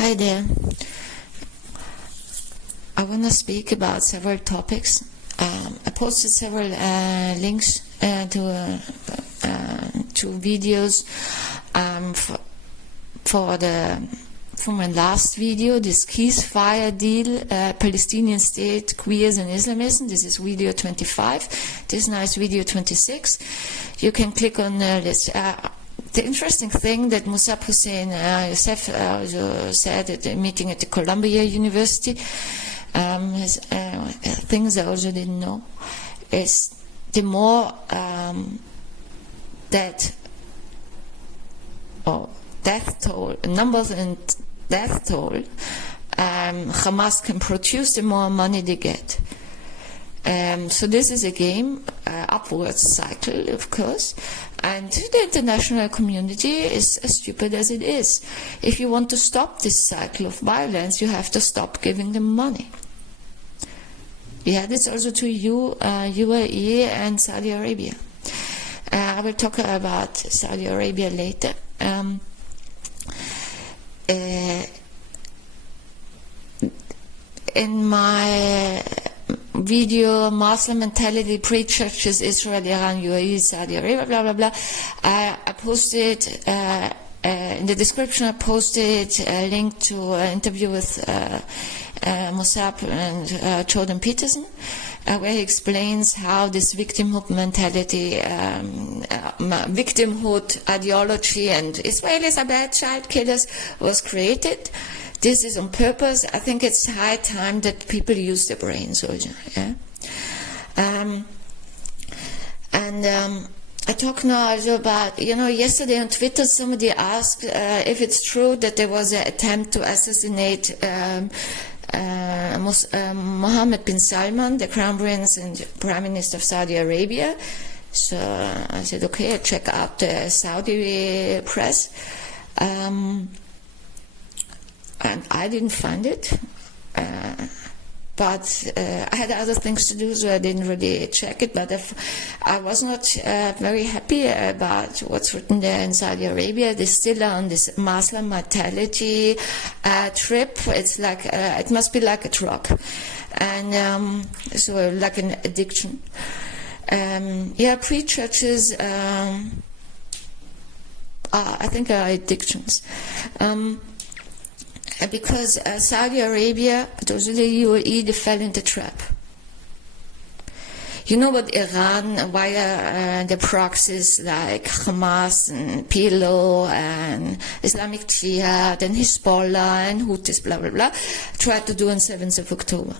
Hi there. I want to speak about several topics. I posted several links to videos for my last video, this ceasefire deal, Palestinian state, queers and Islamism. This is video 25. This now is video 26. You can click on this. The interesting thing that Musab Hussein Youssef said at the meeting at the Columbia University, things I also didn't know, is the more death toll, numbers and death toll Hamas can produce, the more money they get. So this is a game, upwards cycle, of course, and the international community is as stupid as it is. If you want to stop this cycle of violence, you have to stop giving them money. Yeah, this also to UAE and Saudi Arabia. I will talk about Saudi Arabia later. In my video, Muslim mentality, pre-churches, Israel, Iran, UAE, Saudi Arabia, blah, blah, blah, I posted, in the description I posted a link to an interview with Musab and Jordan Peterson, where he explains how this victimhood mentality, victimhood ideology, and Israelis are bad child killers was created. This is on purpose. I think it's high time that people use their brains also. Yeah? I talk now also about, yesterday on Twitter somebody asked if it's true that there was an attempt to assassinate Mohammed bin Salman, the Crown Prince and Prime Minister of Saudi Arabia. So I said, okay, I'll check out the Saudi press. And I didn't find it, but I had other things to do, so I didn't really check it. But I was not very happy about what's written there in Saudi Arabia. They're still on this Muslim mentality trip. It's like it must be like a drug, and so like an addiction. Yeah, pre-churches, I think are addictions. Because Saudi Arabia, but also the UAE, they fell into the trap. You know what Iran, via the proxies like Hamas and PLO and Islamic Jihad and Hezbollah and Houthis, blah, blah, blah, tried to do on 7th of October.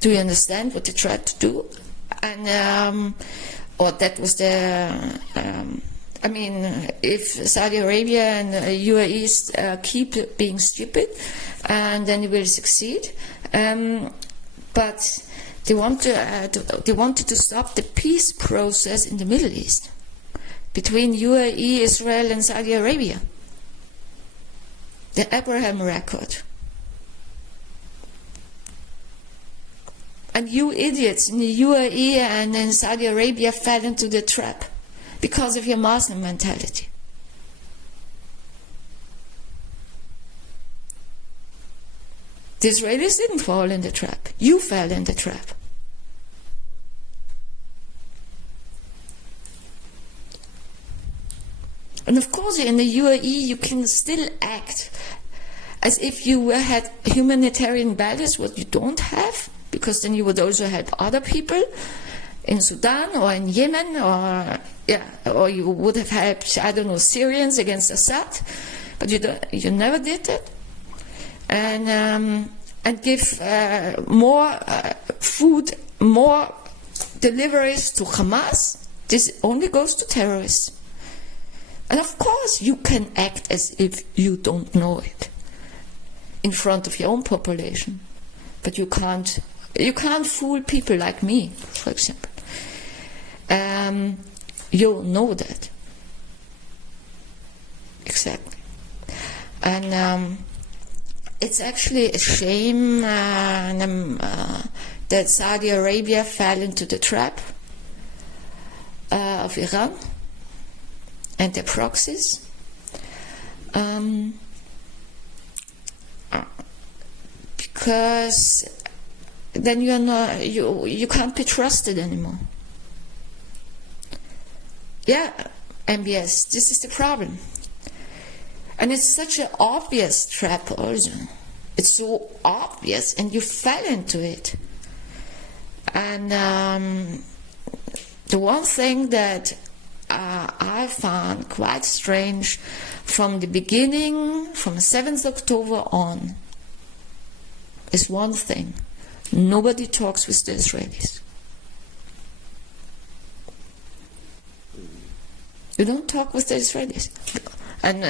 Do you understand what they tried to do? And, or that was the... I mean, if Saudi Arabia and UAE keep being stupid, and then they will succeed. But they wanted to stop the peace process in the Middle East between UAE, Israel, and Saudi Arabia. The Abraham Accord. And you idiots in the UAE and in Saudi Arabia fell into the trap because of your Muslim mentality. The Israelis didn't fall in the trap. You fell in the trap. And of course, in the UAE, you can still act as if you had humanitarian values, what you don't have, because then you would also help other people in Sudan or in Yemen, or you would have helped, I don't know, Syrians against Assad, but you never did that. And give more food, more deliveries to Hamas. This only goes to terrorists. And of course, you can act as if you don't know it in front of your own population, but you can't fool people like me, for example. You'll know that. Exactly. And it's actually a shame that Saudi Arabia fell into the trap of Iran. and their proxies. Because then you can't be trusted anymore. Yeah, MBS, this is the problem. And it's such an obvious trap also. It's so obvious, and you fell into it. And the one thing that I found quite strange from the beginning, from 7th October on, is one thing. Nobody talks with the Israelis. You don't talk with the Israelis. And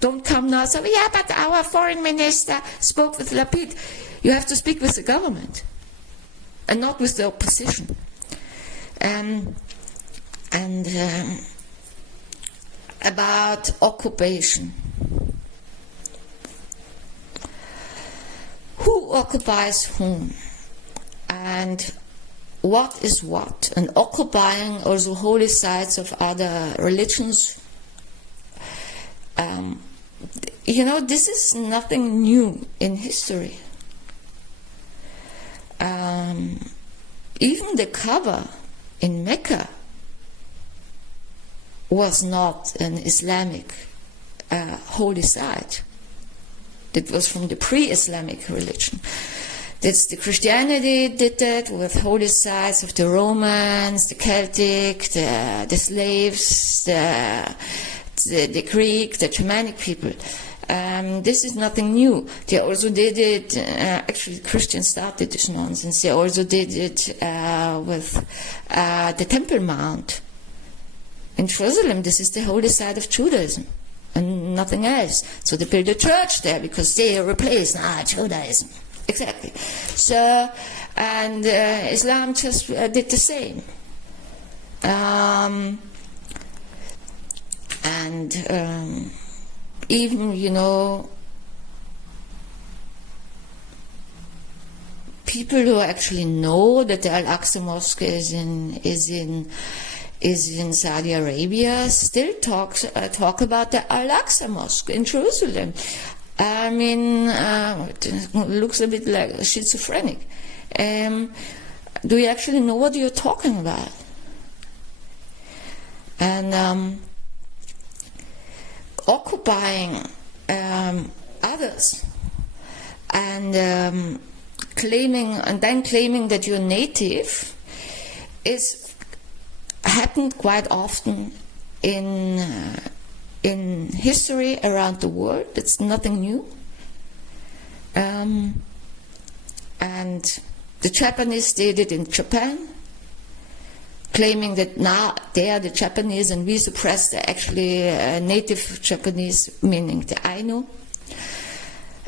don't come now and say, yeah, but our foreign minister spoke with Lapid. You have to speak with the government and not with the opposition. About occupation. Who occupies whom? And what is what? And occupying also holy sites of other religions. This is nothing new in history. Even the Kaaba in Mecca was not an Islamic holy site. It was from the pre-Islamic religion. That's the Christianity did that with holy sites of the Romans, the Celtic, the slaves, the Greek, the Germanic people. This is nothing new. They also did it, actually Christians started this nonsense. They also did it with the Temple Mount in Jerusalem. This is the holy site of Judaism and nothing else. So they built a church there because they replaced Judaism. Exactly. So, and Islam just did the same. Even, people who actually know that the Al-Aqsa Mosque is in Saudi Arabia still talk about the Al-Aqsa Mosque in Jerusalem. I mean, it looks a bit like schizophrenic. Do you actually know what you're talking about? And occupying others and claiming that you're native is happened quite often in history around the world. It's nothing new. And the Japanese did it in Japan, claiming that now they are the Japanese and we suppress the actually native Japanese, meaning the Ainu.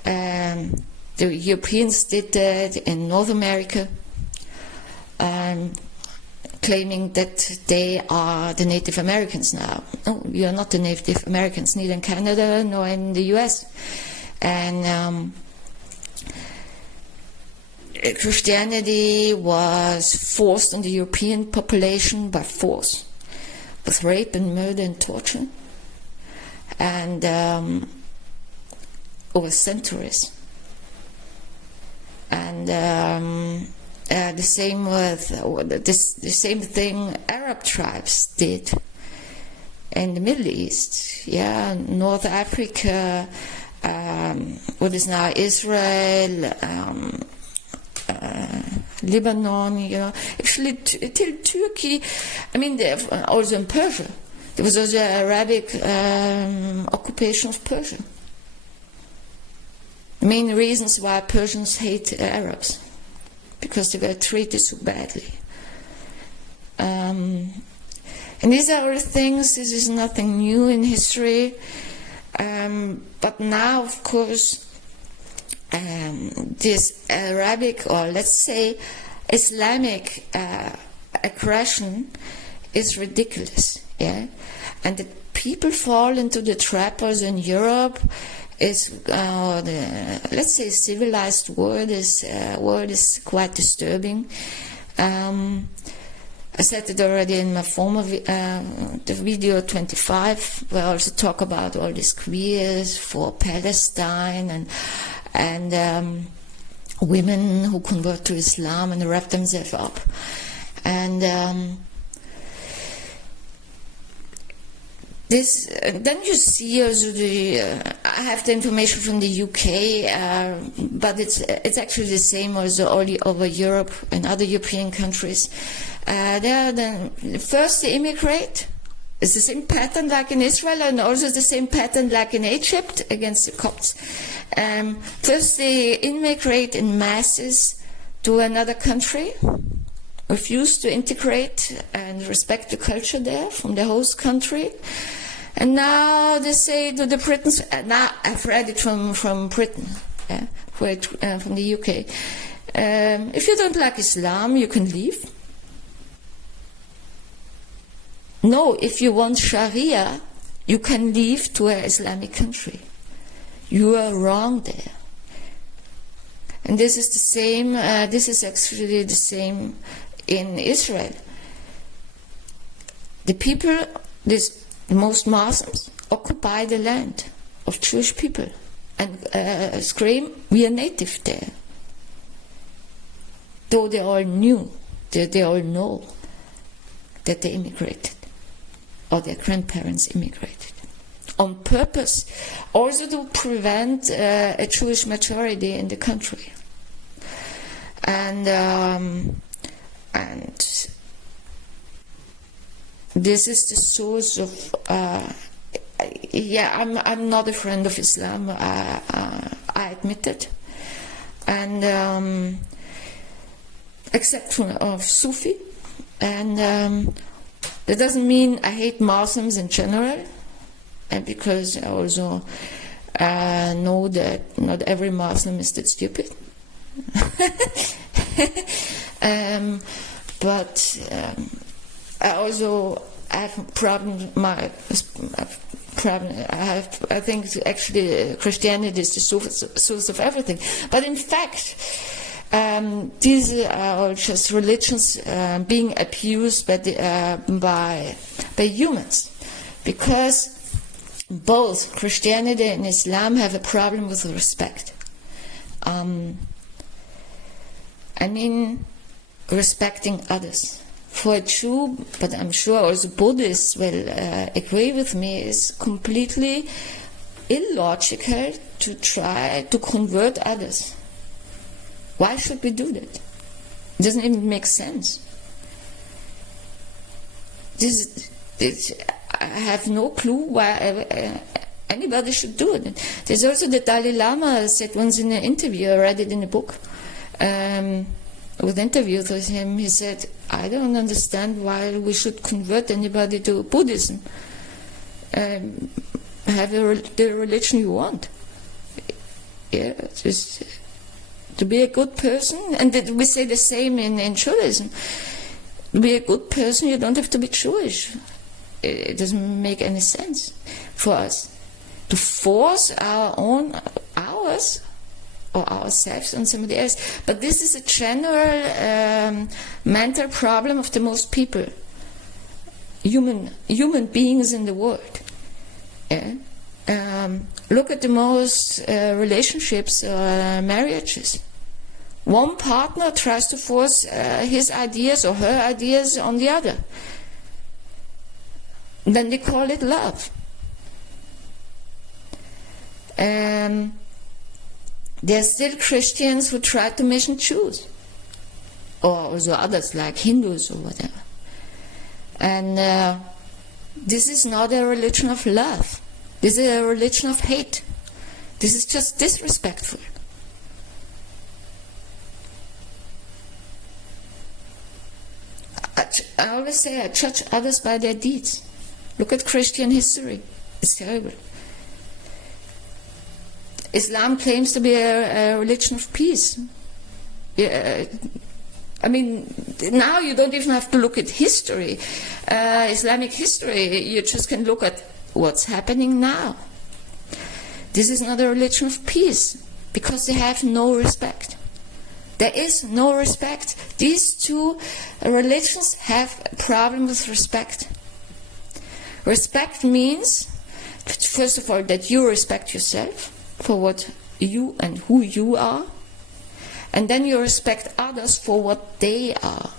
The Europeans did that in North America, claiming that they are the Native Americans now. No, you are not the Native Americans, neither in Canada nor in the US. And Christianity was forced on the European population by force, with rape and murder and torture, and over centuries. And the same with the same thing Arab tribes did in the Middle East. Yeah, North Africa, what is now Israel, Lebanon. Actually till Turkey. I mean, also in Persia. There was also Arabic occupation of Persia. The main reasons why Persians hate Arabs, because they were treated so badly. And these are things, this is nothing new in history. But now, of course, this Arabic, or let's say Islamic aggression is ridiculous. Yeah? And the people fall into the trap also in Europe. Let's say civilized world is quite disturbing. I said it already in my former the video 25, where I also talk about all these queers for Palestine and women who convert to Islam and wrap themselves up. And then you see also I have the information from the UK, but it's actually the same also all over Europe and other European countries. First they immigrate. It's the same pattern like in Israel, and also the same pattern like in Egypt against the Copts. First they immigrate in masses to another country, refuse to integrate and respect the culture there from the host country. And now they say to the Britons, now I've read it from Britain, from the UK, if you don't like Islam, you can leave. No, if you want Sharia, you can leave to an Islamic country. You are wrong there. And this is the same, this is actually the same in Israel. The people, most Muslims, occupy the land of Jewish people and scream, we are native there. Though they all knew, they all know that they immigrated, or their grandparents immigrated, on purpose, also to prevent a Jewish majority in the country. And this is the source of, I'm not a friend of Islam, I admit it. And except of Sufi. And that doesn't mean I hate Muslims in general, and because I also know that not every Muslim is that stupid. But I also have a problem. I think actually Christianity is the source of everything. But in fact, these are just religions being abused by humans, because both Christianity and Islam have a problem with respect. I mean, respecting others. For a Jew, but I'm sure also Buddhists will agree with me, is completely illogical to try to convert others. Why should we do that? It doesn't even make sense. I have no clue why anybody should do it. There's also the Dalai Lama said once in an interview, I read it in a book, with interviews with him, he said, I don't understand why we should convert anybody to Buddhism. Have the religion you want. Yeah, just to be a good person, and we say the same in Judaism. To be a good person, you don't have to be Jewish. It doesn't make any sense for us to force ours or ourselves on somebody else. But this is a general mental problem of the most people, human beings in the world. Yeah? Look at the most relationships or marriages. One partner tries to force his ideas or her ideas on the other. Then they call it love. There are still Christians who try to mission Jews, or also others like Hindus or whatever. And this is not a religion of love. This is a religion of hate. This is just disrespectful. I always say I judge others by their deeds. Look at Christian history. It's terrible. Islam claims to be a religion of peace. Yeah, I mean, now you don't even have to look at history, Islamic history. You just can look at what's happening now. This is not a religion of peace, because they have no respect. There is no respect. These two religions have a problem with respect. Respect means, first of all, that you respect yourself for what you and who you are, and then you respect others for what they are.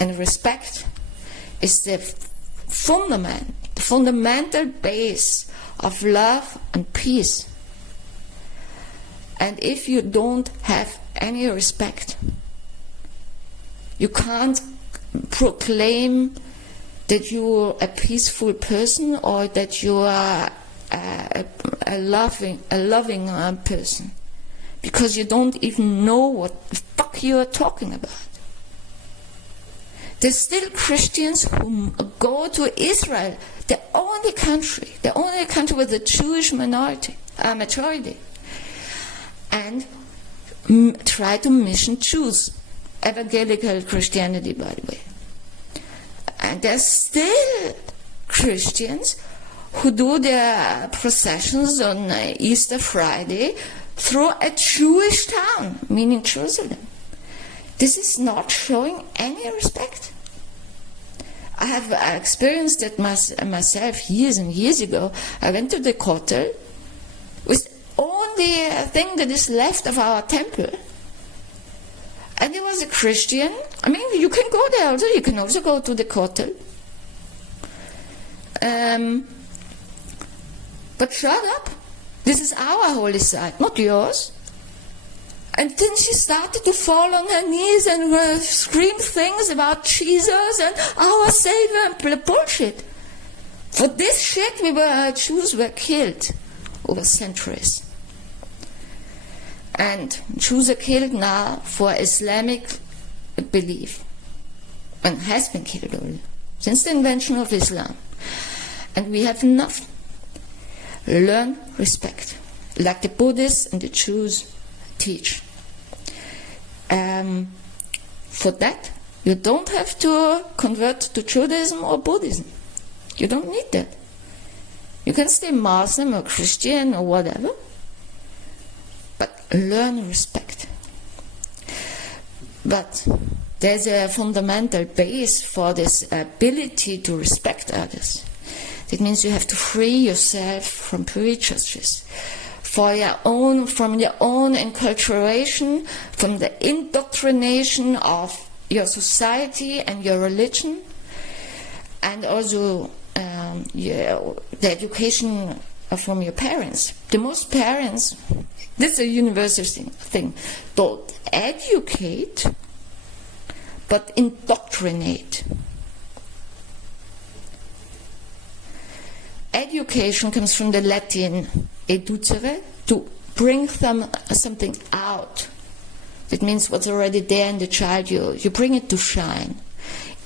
And respect is the fundamental base of love and peace. And if you don't have any respect, you can't proclaim that you're a peaceful person or that you are a loving person, because you don't even know what the fuck you are talking about. There's still Christians who go to Israel, the only country with a Jewish majority, and try to mission Jews, evangelical Christianity, by the way. And there's still Christians who do their processions on Easter Friday through a Jewish town, meaning Jerusalem. This is not showing any respect. I have experienced it myself years and years ago. I went to the Kotel with only thing that is left of our temple. And it was a Christian. I mean, you can go there also. You can also go to the Kotel. But shut up. This is our holy site, not yours. And then she started to fall on her knees and scream things about Jesus and our Savior and bullshit. For this shit, Jews were killed over centuries. And Jews are killed now for Islamic belief, and has been killed already, since the invention of Islam. And we have enough. Learn respect, like the Buddhists and the Jews teach. For that, you don't have to convert to Judaism or Buddhism. You don't need that. You can stay Muslim or Christian or whatever, but learn respect. But there's a fundamental base for this ability to respect others. That means you have to free yourself from prejudices, from your own enculturation, from the indoctrination of your society and your religion, and also the education from your parents. The most parents, this is a universal thing, don't educate, but indoctrinate. Education comes from the Latin educere, to bring something out. That means what's already there in the child, you bring it to shine.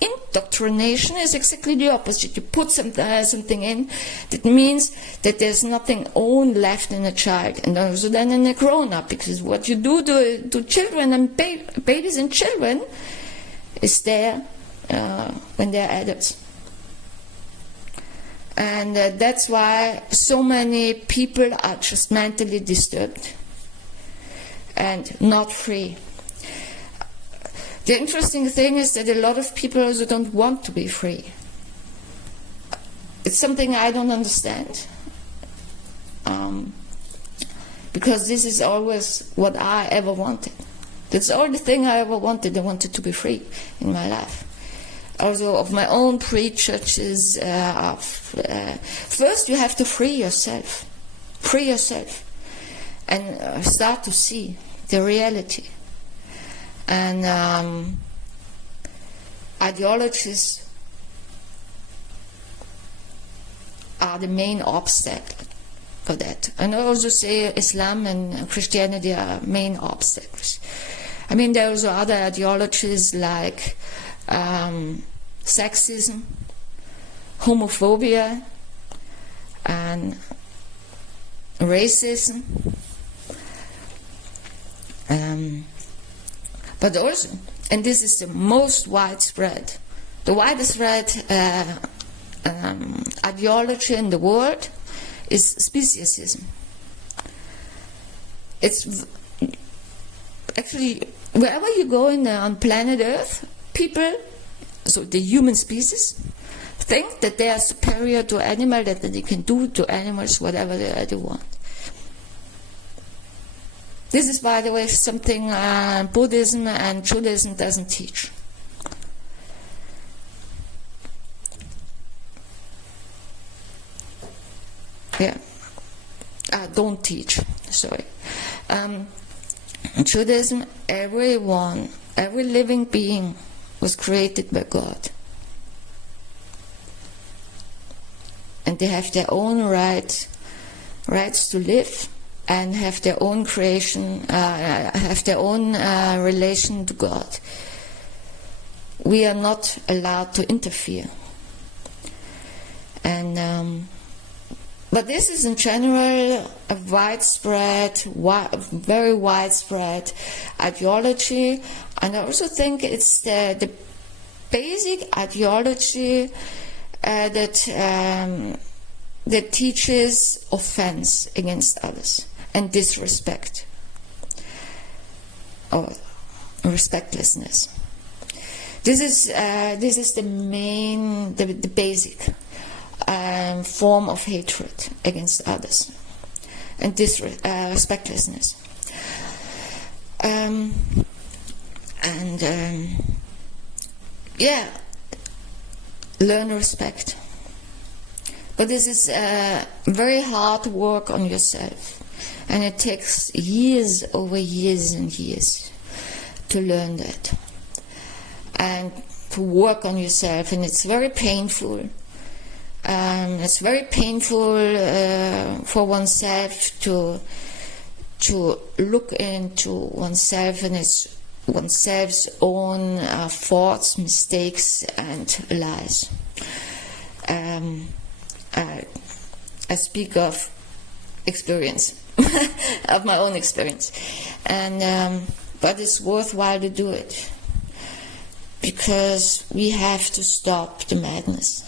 Indoctrination is exactly the opposite. You put something in that means that there's nothing own left in a child, and also then in a grown-up, because what you do to children and babies and children is there when they're adults. And that's why so many people are just mentally disturbed and not free. The interesting thing is that a lot of people also don't want to be free. It's something I don't understand. Because this is always what I ever wanted. That's the only thing I ever wanted. I wanted to be free in my life. Also of my own prejudices. First you have to free yourself. Free yourself. And start to see the reality. And ideologies are the main obstacle for that. And I also say Islam and Christianity are main obstacles. I mean, there are also other ideologies like sexism, homophobia, and racism. But also, and this is the most widespread, the widespread ideology in the world is speciesism. It's actually, wherever you go on planet Earth, people, so the human species, think that they are superior to animals, that they can do to animals whatever they want. This is, by the way, something Buddhism and Judaism doesn't teach. Yeah, don't teach, sorry. In Judaism, every living being was created by God. And they have their own rights to live and have their own creation, have their own relation to God. We are not allowed to interfere. And but this is in general a very widespread ideology, and I also think it's the basic ideology that teaches offense against others and disrespect or respectlessness. This is the basic form of hatred against others and respectlessness. Learn respect. But this is very hard work on yourself, and it takes years over years and years to learn that and to work on yourself, and it's very painful. It's very painful for oneself to look into oneself and oneself's own thoughts, mistakes, and lies. I speak of experience, of my own experience, and but it's worthwhile to do it because we have to stop the madness.